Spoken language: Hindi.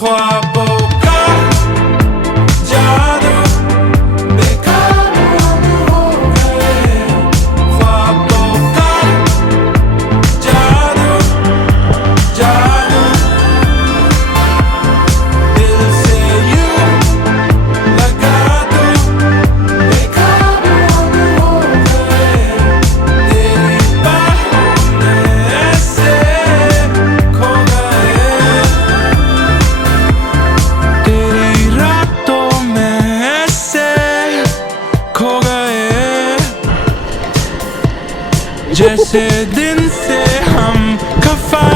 ख्वाबों का जादू बेकाबू हम हो गए, ख्वाबों का जादू जादू दिल से यूं लगा दूं, बेकाबू हम हो गए, तेरी बाहों में ऐसे खो गए, तेरी रातों में ऐसे खो गए, जैसे दिन से हम खफा